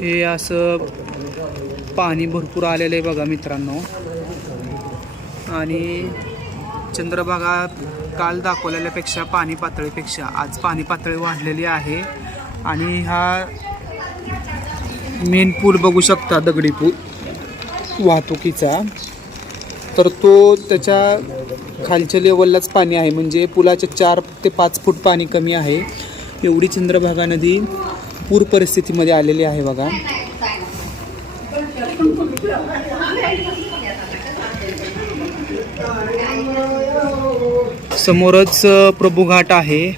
हे असं पाणी भरपूर आलेलं आहे बघा मित्रांनो. आणि चंद्रभागा काल दाखवलेल्यापेक्षा पाणी पातळीपेक्षा आज पाणी पातळी वाढलेली आहे. आणि हा मेन पूल बघू शकता दगडी पूल वाहतुकीचा. तर तो त्याच्या खालच्या लेवललाच पाणी आहे. म्हणजे पुलाच्या चार ते पाच फूट पाणी कमी आहे. एवढी चंद्रभागा नदी पूर परिस्थितीमध्ये आलेली आहे बघा. समोरच प्रभू प्रभूघाट आहे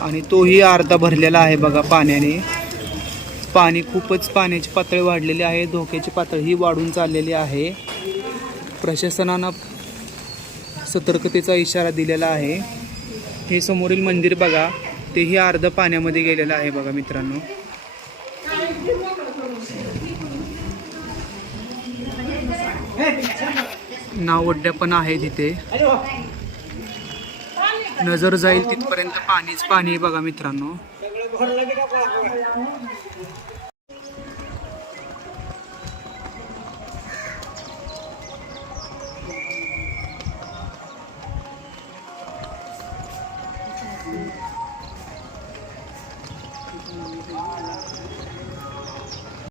आणि तोही अर्धा भरलेला आहे बघा पाण्याने. पाणी खूपच पाण्याची पातळी वाढलेली आहे धोक्याची पातळी ही वाढून चाललेली आहे. प्रशासनानं सतर्कतेचा इशारा दिलेला आहे. हे समोरील मंदिर बघा तेही अर्धं पाण्यामध्ये गेलेलं आहे बघा मित्रांनो. नावड्या पण आहे तिथे. नजर जाईल तिथपर्यंत पाणीच पाणी बघा मित्रांनो.